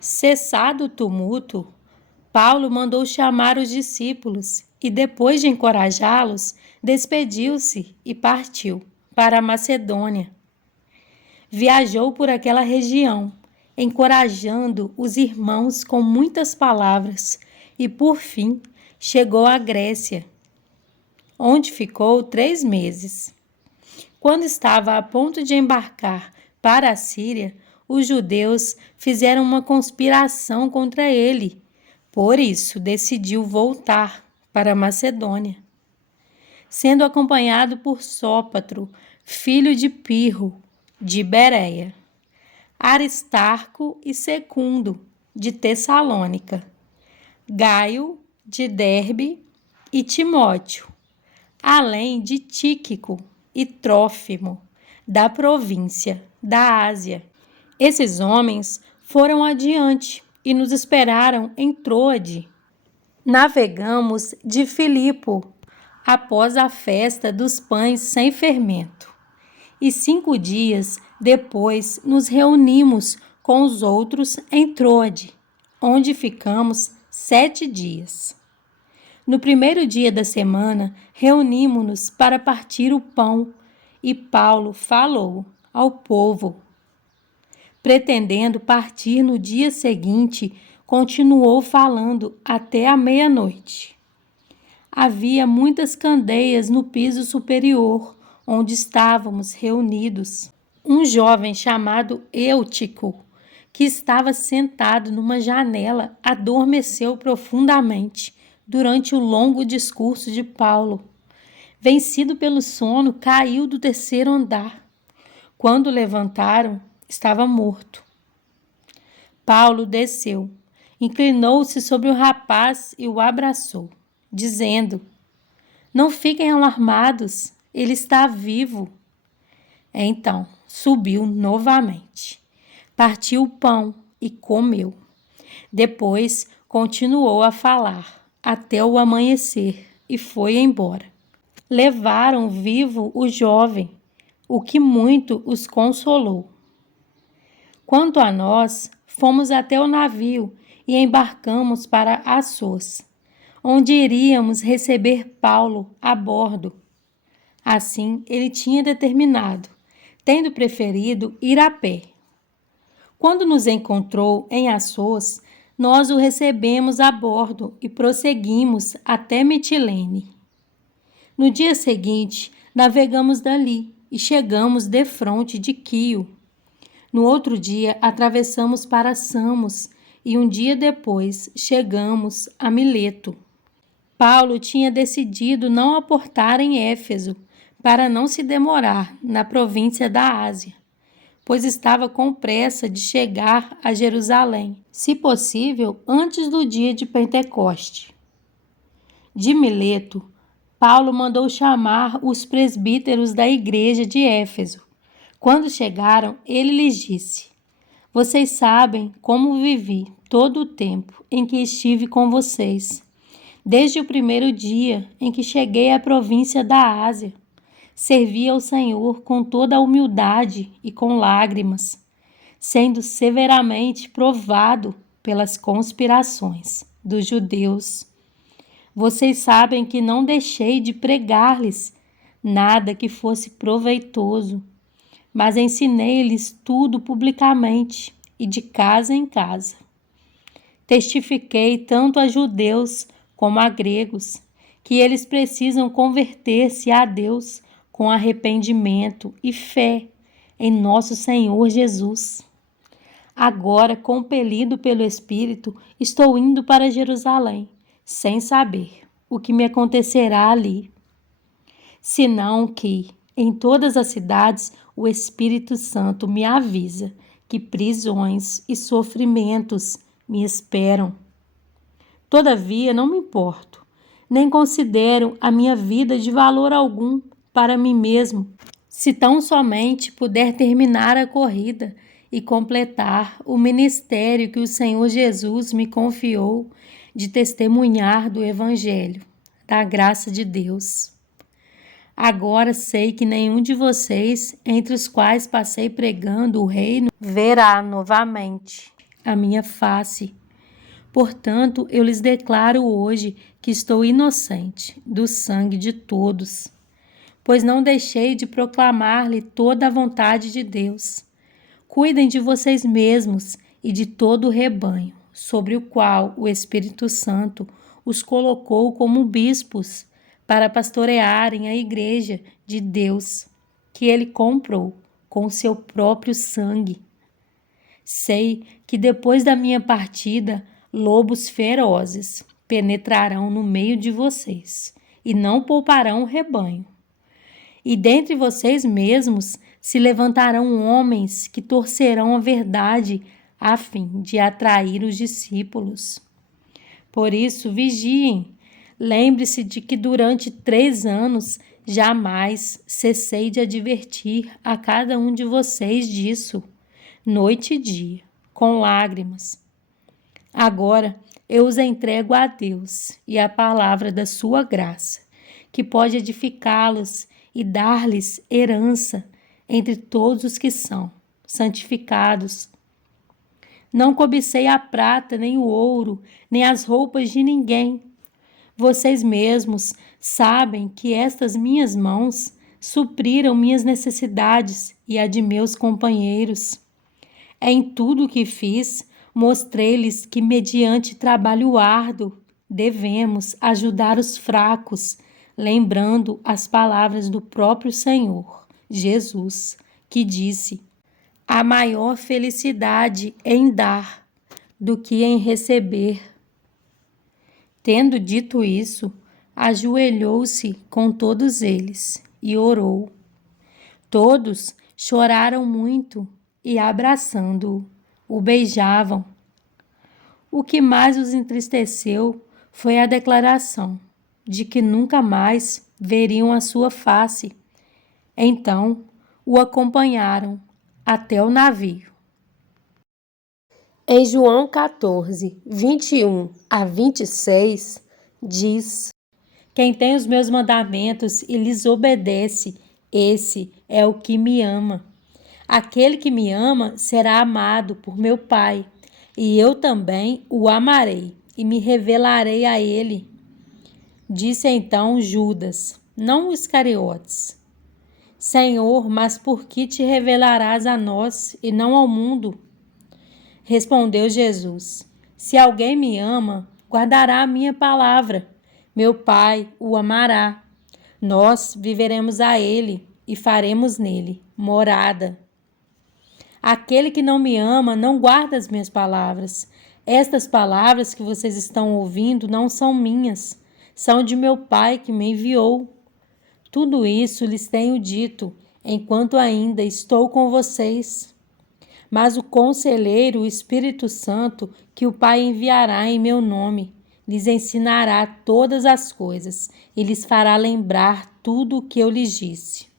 Cessado o tumulto, Paulo mandou chamar os discípulos e, depois de encorajá-los, despediu-se e partiu para a Macedônia. Viajou por aquela região, encorajando os irmãos com muitas palavras e, por fim, chegou à Grécia, onde ficou 3 meses. Quando estava a ponto de embarcar para a Síria, os judeus fizeram uma conspiração contra ele. Por isso, decidiu voltar para a Macedônia. Sendo acompanhado por Sópatro, filho de Pirro, de Bereia, Aristarco e Secundo, de Tessalônica, Gaio, de Derbe e Timóteo, além de Tíquico e Trófimo, da província da Ásia. Esses homens foram adiante e nos esperaram em Troade. Navegamos de Filipo após a festa dos pães sem fermento, e 5 dias depois nos reunimos com os outros em Troade, onde ficamos 7 dias. No primeiro dia da semana, reunimos-nos para partir o pão, e Paulo falou ao povo. Pretendendo partir no dia seguinte, continuou falando até a meia-noite. Havia muitas candeias no piso superior, onde estávamos reunidos. Um jovem chamado Eutico, que estava sentado numa janela, adormeceu profundamente durante o longo discurso de Paulo. Vencido pelo sono, caiu do 3º andar. Quando levantaram, estava morto. Paulo desceu, inclinou-se sobre o rapaz e o abraçou, dizendo: "Não fiquem alarmados, ele está vivo." Então, subiu novamente, partiu o pão e comeu. Depois, continuou a falar até o amanhecer e foi embora. Levaram vivo o jovem, o que muito os consolou. Quanto a nós, fomos até o navio e embarcamos para Assos, onde iríamos receber Paulo a bordo. Assim, ele tinha determinado, tendo preferido ir a pé. Quando nos encontrou em Assos, nós o recebemos a bordo e prosseguimos até Mitilene. No dia seguinte, navegamos dali e chegamos defronte de Quio. No outro dia, atravessamos para Samos e um dia depois chegamos a Mileto. Paulo tinha decidido não aportar em Éfeso para não se demorar na província da Ásia, pois estava com pressa de chegar a Jerusalém, se possível antes do dia de Pentecoste. De Mileto, Paulo mandou chamar os presbíteros da igreja de Éfeso. Quando chegaram, ele lhes disse: "Vocês sabem como vivi todo o tempo em que estive com vocês, desde o primeiro dia em que cheguei à província da Ásia. Servi ao Senhor com toda a humildade e com lágrimas, sendo severamente provado pelas conspirações dos judeus. Vocês sabem que não deixei de pregar-lhes nada que fosse proveitoso, mas ensinei-lhes tudo publicamente e de casa em casa. Testifiquei tanto a judeus como a gregos que eles precisam converter-se a Deus com arrependimento e fé em nosso Senhor Jesus. Agora, compelido pelo Espírito, estou indo para Jerusalém, sem saber o que me acontecerá ali, senão que, em todas as cidades, o Espírito Santo me avisa que prisões e sofrimentos me esperam. Todavia, não me importo, nem considero a minha vida de valor algum para mim mesmo, se tão somente puder terminar a corrida e completar o ministério que o Senhor Jesus me confiou de testemunhar do Evangelho, da graça de Deus. Agora sei que nenhum de vocês, entre os quais passei pregando o reino, verá novamente. a minha face. Portanto, eu lhes declaro hoje que estou inocente do sangue de todos, pois não deixei de proclamar-lhe toda a vontade de Deus. Cuidem de vocês mesmos e de todo o rebanho, sobre o qual o Espírito Santo os colocou como bispos, para pastorearem a igreja de Deus, que ele comprou com seu próprio sangue. Sei que depois da minha partida, lobos ferozes penetrarão no meio de vocês e não pouparão o rebanho. E dentre vocês mesmos se levantarão homens que torcerão a verdade a fim de atrair os discípulos. Por isso, vigiem. Lembre-se de que durante 3 anos jamais cessei de advertir a cada um de vocês disso, noite e dia, com lágrimas. Agora eu os entrego a Deus e à palavra da sua graça, que pode edificá-los e dar-lhes herança entre todos os que são santificados. Não cobicei a prata, nem o ouro, nem as roupas de ninguém. Vocês mesmos sabem que estas minhas mãos supriram minhas necessidades e a de meus companheiros. Em tudo o que fiz, mostrei-lhes que, mediante trabalho árduo, devemos ajudar os fracos, lembrando as palavras do próprio Senhor, Jesus, que disse: há maior felicidade em dar do que em receber. Tendo dito isso, ajoelhou-se com todos eles e orou. Todos choraram muito e, abraçando-o, o beijavam. O que mais os entristeceu foi a declaração de que nunca mais veriam a sua face. Então o acompanharam até o navio. Em João 14, 21 a 26, diz: quem tem os meus mandamentos e lhes obedece, esse é o que me ama. Aquele que me ama será amado por meu Pai, e eu também o amarei e me revelarei a ele. Disse então Judas, não o Iscariotes: Senhor, mas por que te revelarás a nós e não ao mundo? Respondeu Jesus: se alguém me ama, guardará a minha palavra. Meu Pai o amará. Nós viveremos a ele e faremos nele morada. Aquele que não me ama não guarda as minhas palavras. Estas palavras que vocês estão ouvindo não são minhas, são de meu Pai que me enviou. Tudo isso lhes tenho dito, enquanto ainda estou com vocês. Mas o Conselheiro, o Espírito Santo, que o Pai enviará em meu nome, lhes ensinará todas as coisas e lhes fará lembrar tudo o que eu lhes disse.